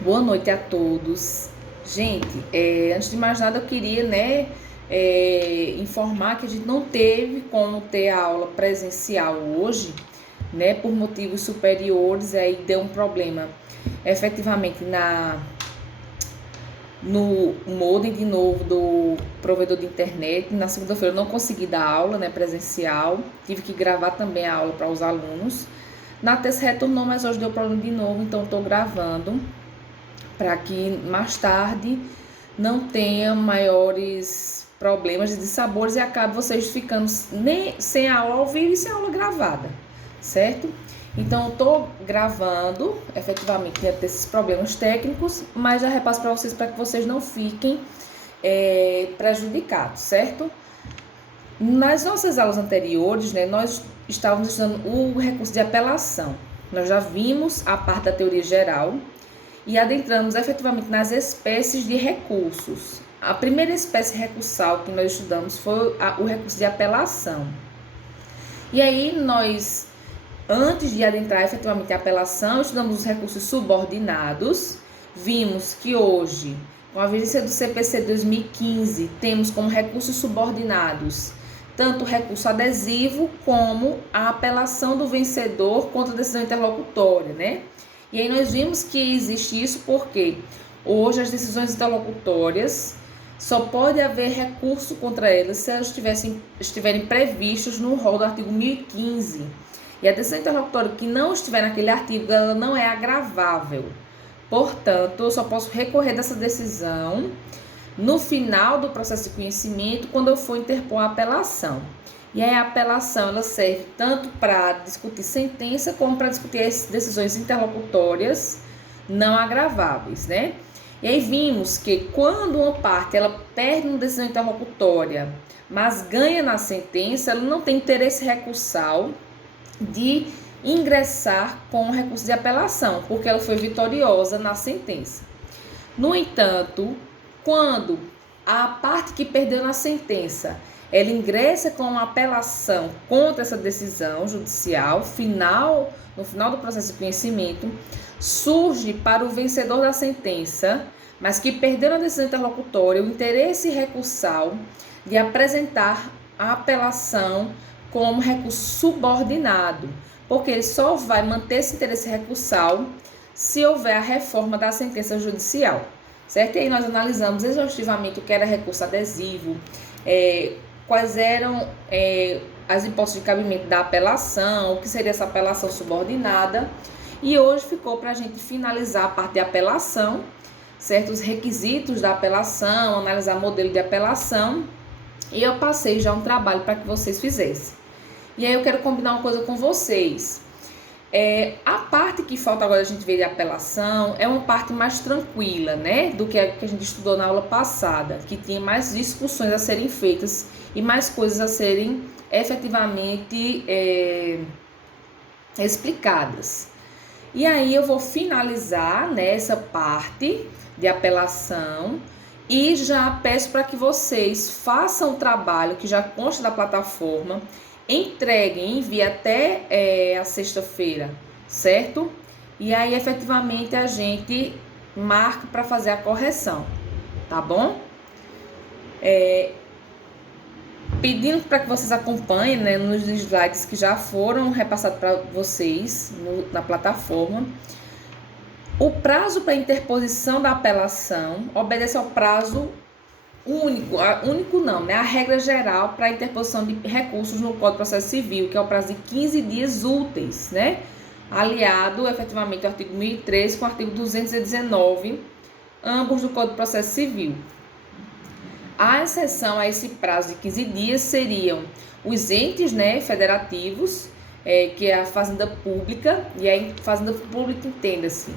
Boa noite a todos. Gente, antes de mais nada eu queria, informar que a gente não teve como ter a aula presencial hoje, né, por motivos superiores, aí deu um problema efetivamente no modem de novo do provedor de internet. Na segunda-feira eu não consegui dar aula, né, presencial, tive que gravar também a aula para os alunos. Na terça retornou, mas hoje deu problema de novo, então estou gravando para que mais tarde não tenha maiores problemas de sabores e acabe vocês ficando nem sem a aula ao vivo e sem a aula gravada, certo? Então, eu estou gravando, efetivamente, dentro desses problemas técnicos, mas já repasso para vocês para que vocês não fiquem prejudicados, certo? Nas nossas aulas anteriores, né, nós estávamos estudando o recurso de apelação. Nós já vimos a parte da teoria geral e adentramos efetivamente nas espécies de recursos. A primeira espécie recursal que nós estudamos foi o recurso de apelação. E aí nós, antes de adentrar efetivamente a apelação, estudamos os recursos subordinados. Vimos que hoje, com a vigência do CPC 2015, temos como recursos subordinados tanto o recurso adesivo como a apelação do vencedor contra a decisão interlocutória, né? E aí nós vimos que existe isso porque hoje as decisões interlocutórias só pode haver recurso contra elas se elas estiverem previstas no rol do artigo 1015. E a decisão interlocutória que não estiver naquele artigo, ela não é agravável. Portanto, eu só posso recorrer dessa decisão no final do processo de conhecimento, quando eu for interpor a apelação. E aí a apelação ela serve tanto para discutir sentença como para discutir as decisões interlocutórias não agraváveis, né? E aí vimos que quando uma parte ela perde uma decisão interlocutória, mas ganha na sentença, ela não tem interesse recursal de ingressar com o recurso de apelação, porque ela foi vitoriosa na sentença. No entanto, quando a parte que perdeu na sentença, ela ingressa com uma apelação contra essa decisão judicial, no final do processo de conhecimento, surge para o vencedor da sentença, mas que perdeu na decisão interlocutória, o interesse recursal de apresentar a apelação como recurso subordinado, porque ele só vai manter esse interesse recursal se houver a reforma da sentença judicial, certo? E aí nós analisamos exaustivamente o que era recurso adesivo, quais eram as hipóteses de cabimento da apelação, o que seria essa apelação subordinada, e hoje ficou para a gente finalizar a parte de apelação, certo? Os requisitos da apelação, analisar modelo de apelação, e eu passei já um trabalho para que vocês fizessem. E aí eu quero combinar uma coisa com vocês. A parte que falta agora a gente ver de apelação é uma parte mais tranquila, né? Do que a gente estudou na aula passada, que tinha mais discussões a serem feitas e mais coisas a serem efetivamente explicadas. E aí eu vou finalizar nessa parte de apelação e já peço para que vocês façam o trabalho que já consta da plataforma, entreguem, enviem até a sexta-feira, certo? E aí, efetivamente, a gente marca para fazer a correção, tá bom? Pedindo para que vocês acompanhem, né, nos slides que já foram repassados para vocês na plataforma. O prazo para interposição da apelação obedece ao prazo único não, né? A regra geral para a interposição de recursos no Código de Processo Civil, que é o prazo de 15 dias úteis, né? Aliado efetivamente ao artigo 1003 com o artigo 219, ambos do Código de Processo Civil. A exceção a esse prazo de 15 dias seriam os entes, né, federativos, que é a Fazenda Pública, e a Fazenda Pública entenda-se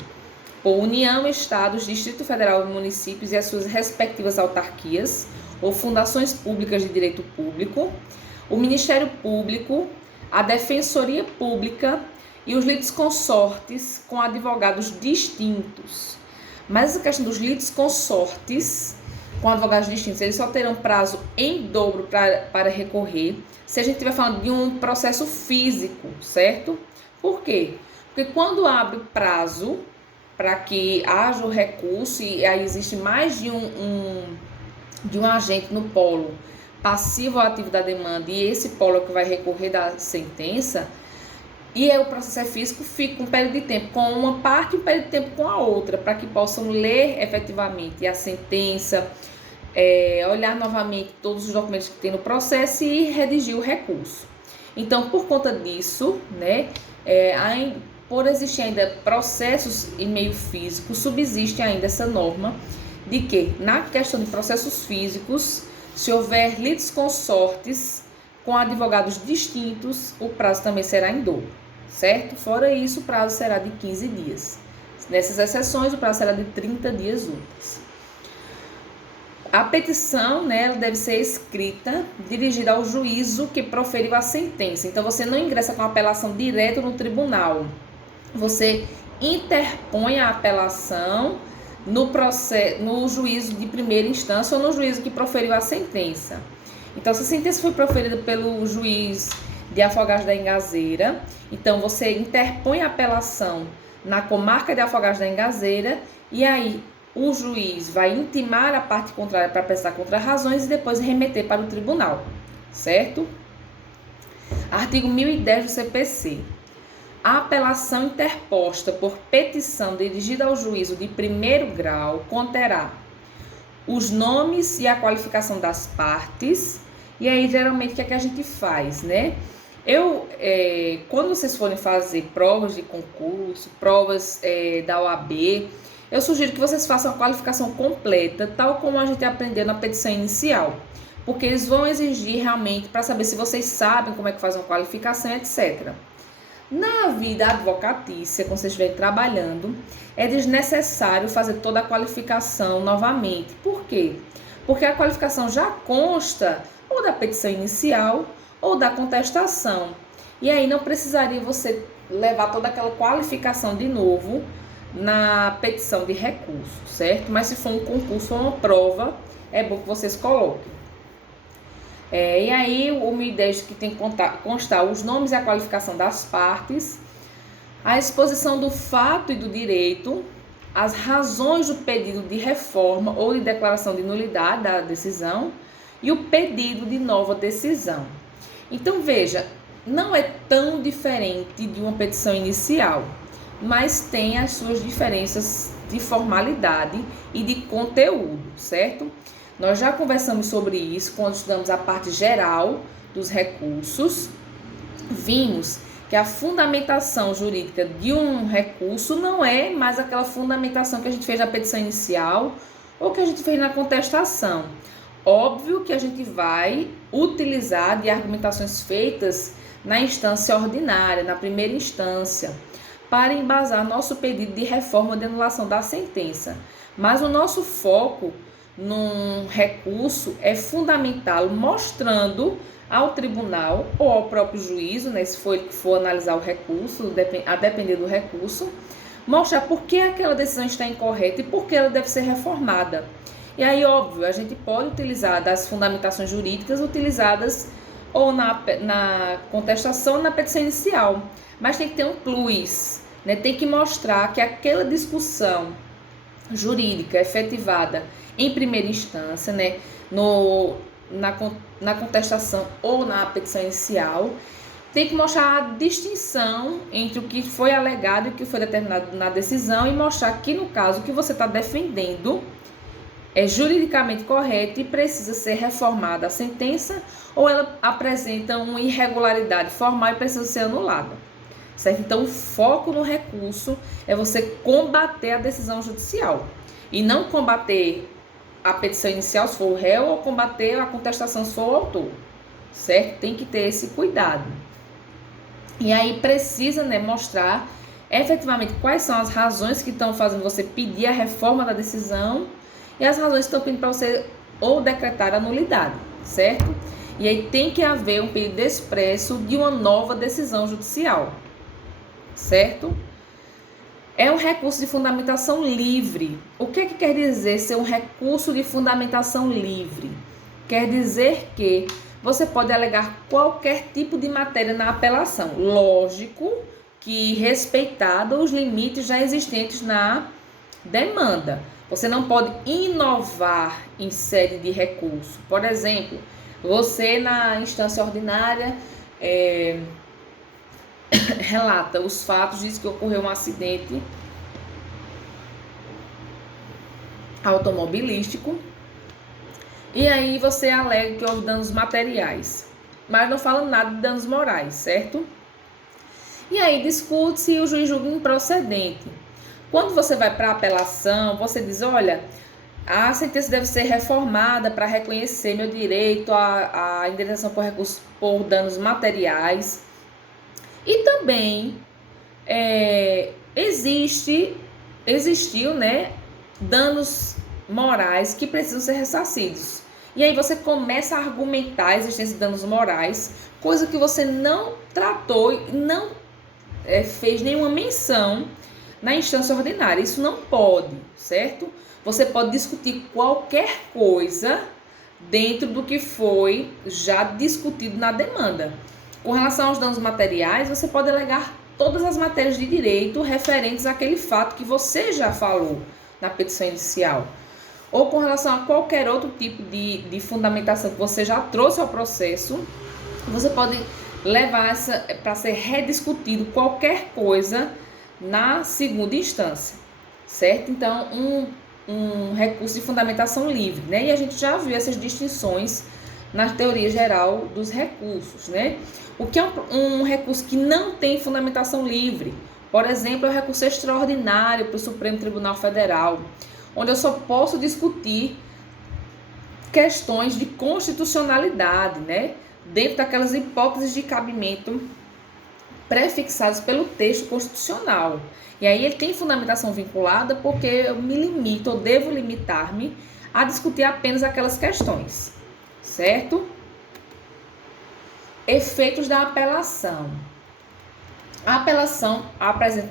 por União, Estados, Distrito Federal e municípios e as suas respectivas autarquias ou fundações públicas de direito público, o Ministério Público, a Defensoria Pública e os litisconsortes com advogados distintos. Mas a questão dos litisconsortes com advogados distintos, eles só terão prazo em dobro para recorrer se a gente estiver falando de um processo físico, certo? Por quê? Porque quando abre prazo para que haja o recurso, e aí existe mais de um agente no polo passivo ou ativo da demanda, e esse polo é o que vai recorrer da sentença, e aí o processo físico fica um período de tempo com uma parte e um período de tempo com a outra, para que possam ler efetivamente a sentença, olhar novamente todos os documentos que tem no processo e redigir o recurso. Então, por conta disso, né, por existir ainda processos em meio físico, subsiste ainda essa norma de que, na questão de processos físicos, se houver litisconsortes com advogados distintos, o prazo também será em dobro, certo? Fora isso, o prazo será de 15 dias. Nessas exceções, o prazo será de 30 dias úteis. A petição, né, ela deve ser escrita, dirigida ao juízo que proferiu a sentença. Então, você não ingressa com a apelação direto no tribunal. Você interpõe a apelação no juízo de primeira instância ou no juízo que proferiu a sentença. Então, se a sentença foi proferida pelo juiz de Afogados da Engazeira, então você interpõe a apelação na comarca de Afogados da Engazeira, e aí o juiz vai intimar a parte contrária para prestar contrarrazões e depois remeter para o tribunal, certo? Artigo 1010 do CPC. A apelação interposta por petição dirigida ao juízo de primeiro grau conterá os nomes e a qualificação das partes. E aí, geralmente, o que é que a gente faz, né? Quando vocês forem fazer provas de concurso, provas da OAB, eu sugiro que vocês façam a qualificação completa, tal como a gente aprendeu na petição inicial. Porque eles vão exigir realmente para saber se vocês sabem como é que faz uma qualificação, etc. Na vida advocatícia, quando vocês estiverem trabalhando, é desnecessário fazer toda a qualificação novamente. Por quê? Porque a qualificação já consta ou da petição inicial ou da contestação. E aí não precisaria você levar toda aquela qualificação de novo na petição de recurso, certo? Mas se for um concurso ou uma prova, é bom que vocês coloquem. E aí o 1010 que tem que constar os nomes e a qualificação das partes, a exposição do fato e do direito, as razões do pedido de reforma ou de declaração de nulidade da decisão e o pedido de nova decisão. Então veja, não é tão diferente de uma petição inicial, mas tem as suas diferenças de formalidade e de conteúdo, certo? Nós já conversamos sobre isso quando estudamos a parte geral dos recursos. Vimos que a fundamentação jurídica de um recurso não é mais aquela fundamentação que a gente fez na petição inicial ou que a gente fez na contestação. Óbvio que a gente vai utilizar de argumentações feitas na instância ordinária, na primeira instância, para embasar nosso pedido de reforma ou de anulação da sentença. Mas o nosso foco num recurso é fundamentá-lo mostrando ao tribunal ou ao próprio juízo, né, se for ele que for analisar o recurso, a depender do recurso, mostrar por que aquela decisão está incorreta e por que ela deve ser reformada. E aí, óbvio, a gente pode utilizar das fundamentações jurídicas utilizadas ou na contestação ou na petição inicial, mas tem que ter um plus, né? Tem que mostrar que aquela discussão jurídica efetivada em primeira instância, né, na contestação ou na petição inicial, tem que mostrar a distinção entre o que foi alegado e o que foi determinado na decisão e mostrar que, no caso, o que você está defendendo é juridicamente correto e precisa ser reformada a sentença ou ela apresenta uma irregularidade formal e precisa ser anulada, certo? Então, o foco no recurso é você combater a decisão judicial e não combater a petição inicial se for o réu ou combater a contestação se for o autor, certo? Tem que ter esse cuidado. E aí precisa, né, mostrar efetivamente quais são as razões que estão fazendo você pedir a reforma da decisão e as razões que estão pedindo para você ou decretar a nulidade, certo? E aí tem que haver um pedido expresso de uma nova decisão judicial, certo? É um recurso de fundamentação livre. O que quer dizer ser um recurso de fundamentação livre? Quer dizer que você pode alegar qualquer tipo de matéria na apelação. Lógico que respeitar os limites já existentes na demanda. Você não pode inovar em sede de recurso. Por exemplo, você na instância ordinária relata os fatos, diz que ocorreu um acidente automobilístico e aí você alega que houve danos materiais, mas não fala nada de danos morais, certo? E aí discute-se e o juiz julga improcedente. Quando você vai para a apelação, você diz, olha, a sentença deve ser reformada para reconhecer meu direito à indenização por recurso por danos materiais. E também existiu, né, danos morais que precisam ser ressarcidos. E aí você começa a argumentar a existência de danos morais, coisa que você não tratou e não fez nenhuma menção na instância ordinária. Isso não pode, certo? Você pode discutir qualquer coisa dentro do que foi já discutido na demanda. Com relação aos danos materiais, você pode alegar todas as matérias de direito referentes àquele fato que você já falou na petição inicial. Ou com relação a qualquer outro tipo de fundamentação que você já trouxe ao processo, você pode levar para ser rediscutido qualquer coisa na segunda instância, certo? Então, um recurso de fundamentação livre, né? E a gente já viu essas distinções na teoria geral dos recursos, né? O que é um recurso que não tem fundamentação livre? Por exemplo, é o recurso extraordinário para o Supremo Tribunal Federal, onde eu só posso discutir questões de constitucionalidade, né? Dentro daquelas hipóteses de cabimento prefixadas pelo texto constitucional. E aí ele tem fundamentação vinculada porque eu me limito, ou devo limitar-me a discutir apenas aquelas questões, certo? Efeitos da apelação. A apelação apresenta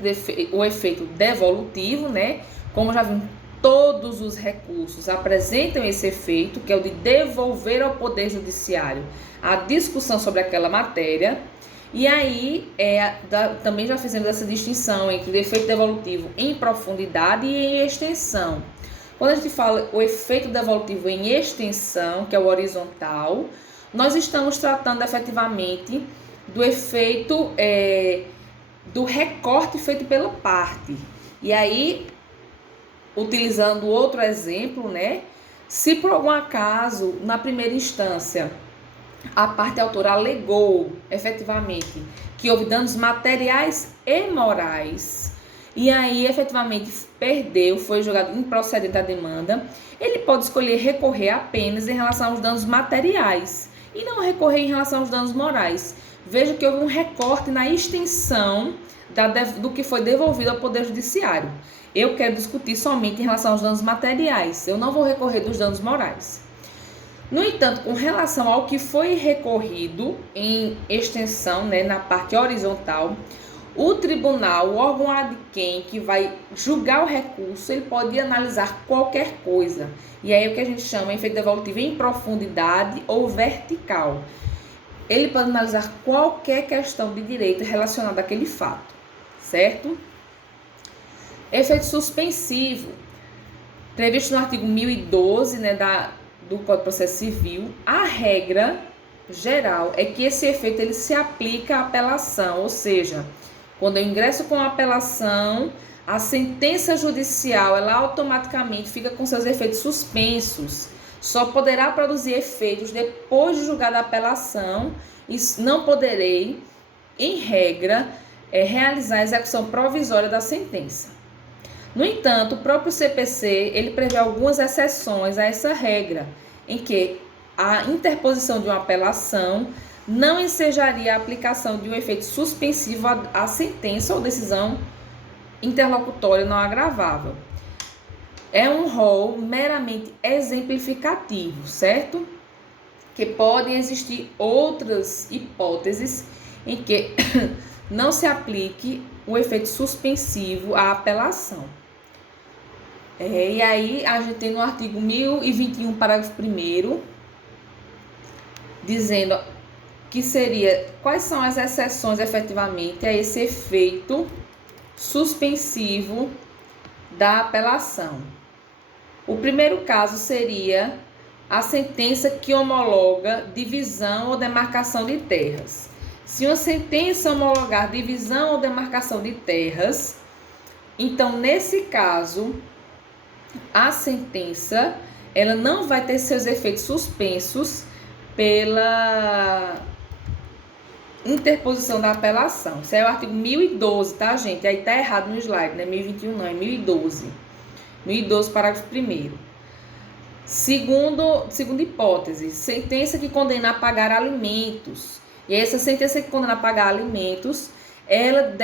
o efeito devolutivo, né? Como já vimos, todos os recursos apresentam esse efeito, que é o de devolver ao Poder Judiciário a discussão sobre aquela matéria. E aí, também já fizemos essa distinção entre o efeito devolutivo em profundidade e em extensão. Quando a gente fala o efeito devolutivo em extensão, que é o horizontal, nós estamos tratando efetivamente do efeito do recorte feito pela parte. E aí, utilizando outro exemplo, né? Se por algum acaso, na primeira instância, a parte autora alegou efetivamente que houve danos materiais e morais, e aí efetivamente perdeu, foi julgado improcedente a demanda, ele pode escolher recorrer apenas em relação aos danos materiais e não recorrer em relação aos danos morais. Veja que houve um recorte na extensão do que foi devolvido ao Poder Judiciário. Eu quero discutir somente em relação aos danos materiais, eu não vou recorrer dos danos morais. No entanto, com relação ao que foi recorrido em extensão, né, na parte horizontal, o tribunal, o órgão ad quem que vai julgar o recurso, ele pode analisar qualquer coisa. E aí é o que a gente chama de efeito devolutivo em profundidade ou vertical. Ele pode analisar qualquer questão de direito relacionada àquele fato, certo? Efeito suspensivo, previsto no artigo 1012, né, do Código de Processo Civil. A regra geral é que esse efeito ele se aplica à apelação, ou seja, quando eu ingresso com a apelação, a sentença judicial ela automaticamente fica com seus efeitos suspensos. Só poderá produzir efeitos depois de julgada a apelação e não poderei, em regra, realizar a execução provisória da sentença. No entanto, o próprio CPC ele prevê algumas exceções a essa regra, em que a interposição de uma apelação não ensejaria a aplicação de um efeito suspensivo à sentença ou decisão interlocutória não agravável. É um rol meramente exemplificativo, certo? Que podem existir outras hipóteses em que não se aplique o efeito suspensivo à apelação. E aí a gente tem no artigo 1021, parágrafo 1º, dizendo que seria quais são as exceções efetivamente a esse efeito suspensivo da apelação. O primeiro caso seria a sentença que homologa divisão ou demarcação de terras. Se uma sentença homologar divisão ou demarcação de terras, então nesse caso a sentença ela não vai ter seus efeitos suspensos pela interposição da apelação. Isso é o artigo 1012, tá, gente? Aí tá errado no slide, né? 1021 não, é 1012. 1012, parágrafo 1º. Segunda hipótese, sentença que condena a pagar alimentos. E essa sentença que condena a pagar alimentos, ela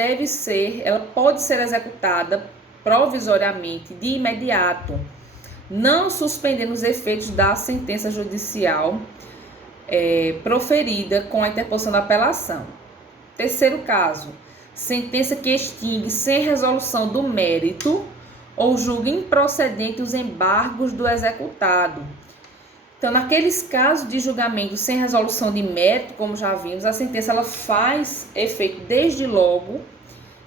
pode ser executada provisoriamente, de imediato, não suspendendo os efeitos da sentença judicial proferida com a interposição da apelação. Terceiro caso, sentença que extingue sem resolução do mérito ou julga improcedente os embargos do executado. Então, naqueles casos de julgamento sem resolução de mérito, como já vimos, a sentença ela faz efeito desde logo,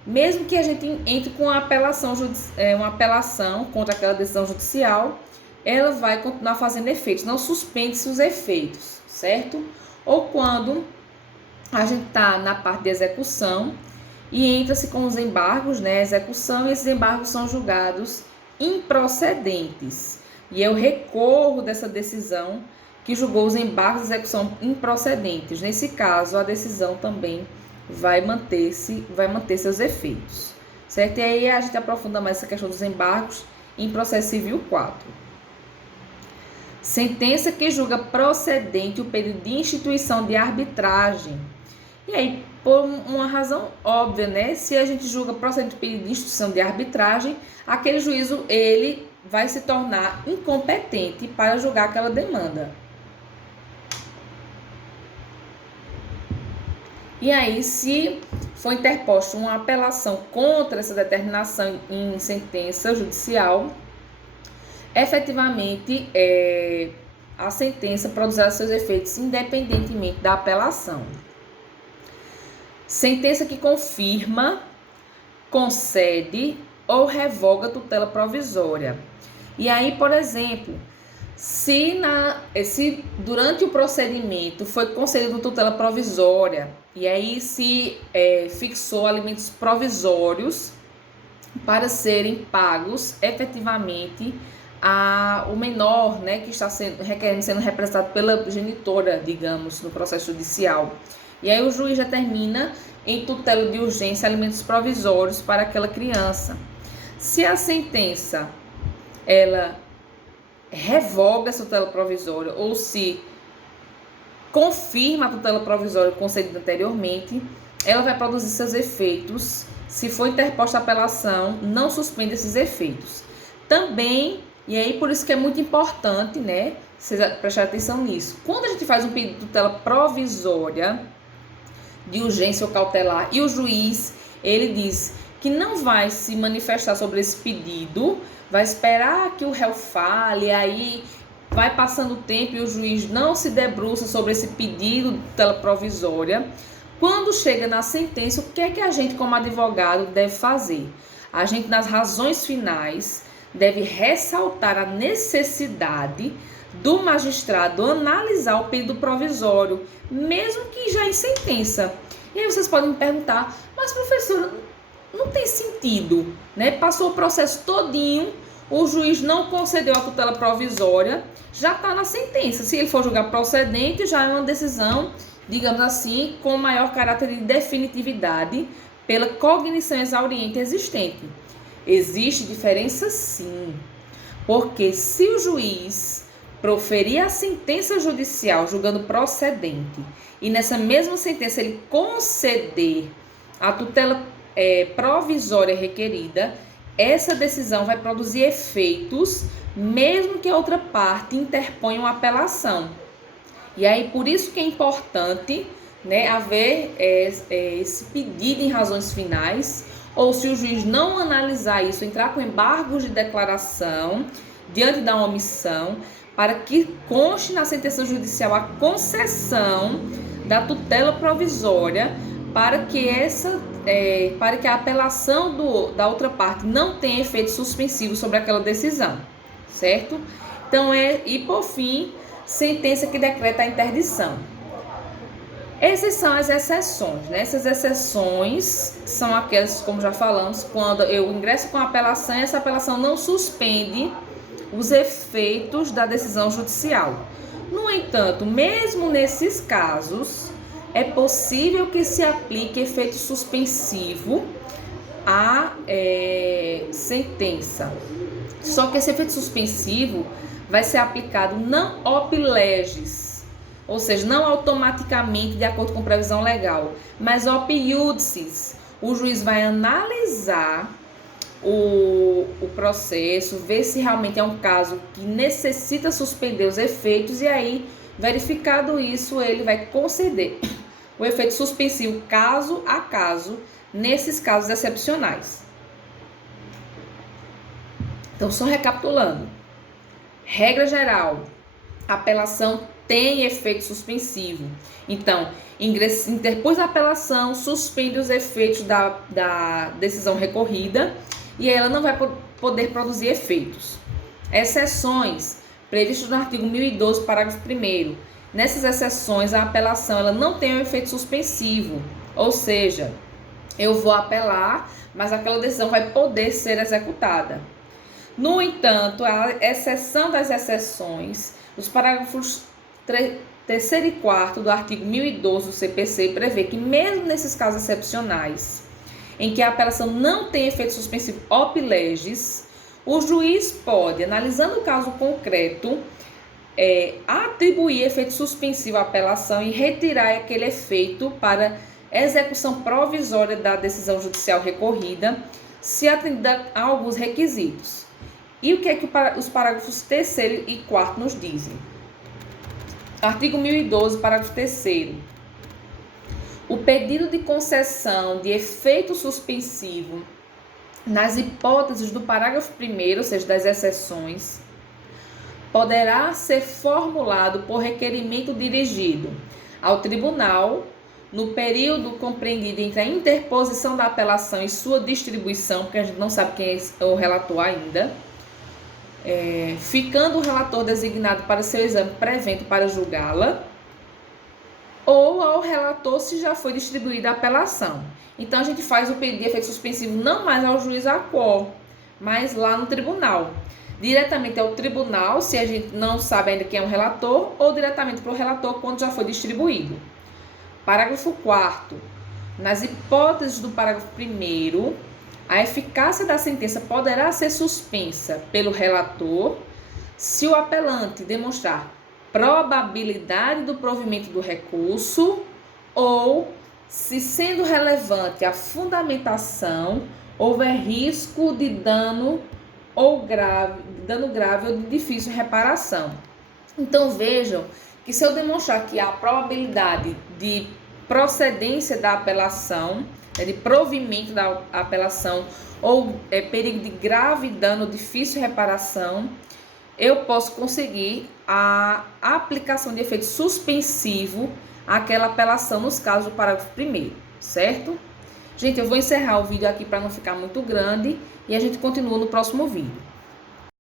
mesmo que a gente entre com uma apelação contra aquela decisão judicial, ela vai continuar fazendo efeitos, não suspende-se os efeitos, certo? Ou quando a gente está na parte de execução e entra-se com os embargos, né? Execução, e esses embargos são julgados improcedentes. E eu recorro dessa decisão que julgou os embargos de execução improcedentes. Nesse caso, a decisão também vai manter seus efeitos, certo? E aí a gente aprofunda mais essa questão dos embargos em processo civil 4. Sentença que julga procedente o pedido de instituição de arbitragem. E aí, por uma razão óbvia, né? Se a gente julga procedente o pedido de instituição de arbitragem, aquele juízo, ele vai se tornar incompetente para julgar aquela demanda. E aí, se for interposta uma apelação contra essa determinação em sentença judicial, efetivamente a sentença produzirá seus efeitos independentemente da apelação. Sentença que confirma, concede ou revoga tutela provisória. E aí, por exemplo, se durante o procedimento foi concedida tutela provisória e aí se fixou alimentos provisórios para serem pagos efetivamente o menor, né, que está sendo representado pela genitora, digamos, no processo judicial. E aí o juiz determina em tutela de urgência alimentos provisórios para aquela criança. Se a sentença ela revoga essa tutela provisória ou se confirma a tutela provisória concedida anteriormente, ela vai produzir seus efeitos. Se for interposta a apelação, não suspende esses efeitos. Também, e aí por isso que é muito importante, né, vocês prestarem atenção nisso. Quando a gente faz um pedido de tutela provisória, de urgência ou cautelar, e o juiz, ele diz que não vai se manifestar sobre esse pedido, vai esperar que o réu fale, e aí vai passando o tempo e o juiz não se debruça sobre esse pedido de tutela provisória. Quando chega na sentença, o que é que a gente, como advogado, deve fazer? A gente, nas razões finais, deve ressaltar a necessidade do magistrado analisar o pedido provisório, mesmo que já em sentença. E aí vocês podem me perguntar, mas professora, não tem sentido, né? Passou o processo todinho, o juiz não concedeu a tutela provisória, já está na sentença. Se ele for julgar procedente, já é uma decisão, digamos assim, com maior caráter de definitividade pela cognição exauriente existente. Existe diferença sim, porque se o juiz proferir a sentença judicial julgando procedente e nessa mesma sentença ele conceder a tutela provisória requerida, essa decisão vai produzir efeitos mesmo que a outra parte interponha uma apelação. E aí por isso que é importante, né, haver esse pedido em razões finais, ou se o juiz não analisar isso, entrar com embargos de declaração diante da omissão, para que conste na sentença judicial a concessão da tutela provisória para que a apelação da outra parte não tenha efeito suspensivo sobre aquela decisão, certo? Então, e por fim, sentença que decreta a interdição. Essas são as exceções, né? Essas exceções são aquelas, como já falamos, quando eu ingresso com a apelação e essa apelação não suspende os efeitos da decisão judicial. No entanto, mesmo nesses casos, é possível que se aplique efeito suspensivo à sentença. Só que esse efeito suspensivo vai ser aplicado não op legis, ou seja, não automaticamente de acordo com previsão legal, mas op iudicis. O juiz vai analisar o processo, ver se realmente é um caso que necessita suspender os efeitos e aí, verificado isso, ele vai conceder o efeito suspensivo caso a caso, nesses casos excepcionais. Então, só recapitulando. Regra geral, a apelação tem efeito suspensivo. Então, interpôs a apelação, suspende os efeitos da decisão recorrida e ela não vai poder produzir efeitos. Exceções previstas no artigo 1012, parágrafo 1º. Nessas exceções, a apelação ela não tem um efeito suspensivo, ou seja, eu vou apelar, mas aquela decisão vai poder ser executada. No entanto, a exceção das exceções, os parágrafos 3º e 4º do artigo 1012 do CPC prevê que mesmo nesses casos excepcionais, em que a apelação não tem efeito suspensivo op legis, o juiz pode, analisando o caso concreto, atribuir efeito suspensivo à apelação e retirar aquele efeito para execução provisória da decisão judicial recorrida, se atendida a alguns requisitos. E o que é que os parágrafos 3º e 4º nos dizem? Artigo 1012, parágrafo 3º. O pedido de concessão de efeito suspensivo nas hipóteses do parágrafo 1º, ou seja, das exceções, poderá ser formulado por requerimento dirigido ao tribunal no período compreendido entre a interposição da apelação e sua distribuição, porque a gente não sabe quem é o relator ainda, ficando o relator designado para seu exame prevento para julgá-la, ou ao relator se já foi distribuída a apelação. Então, a gente faz o pedido de efeito suspensivo não mais ao juiz aquor, mas lá no tribunal. Diretamente ao tribunal, se a gente não sabe ainda quem é o relator, ou diretamente para o relator quando já foi distribuído. Parágrafo 4º. Nas hipóteses do parágrafo 1º, a eficácia da sentença poderá ser suspensa pelo relator se o apelante demonstrar probabilidade do provimento do recurso ou se, sendo relevante a fundamentação, houver risco de dano grave ou de difícil reparação. Então, vejam que se eu demonstrar que há probabilidade de procedência da apelação, de provimento da apelação ou perigo de grave dano ou difícil reparação, eu posso conseguir a aplicação de efeito suspensivo àquela apelação nos casos do parágrafo 1º, certo? Gente, eu vou encerrar o vídeo aqui para não ficar muito grande e a gente continua no próximo vídeo.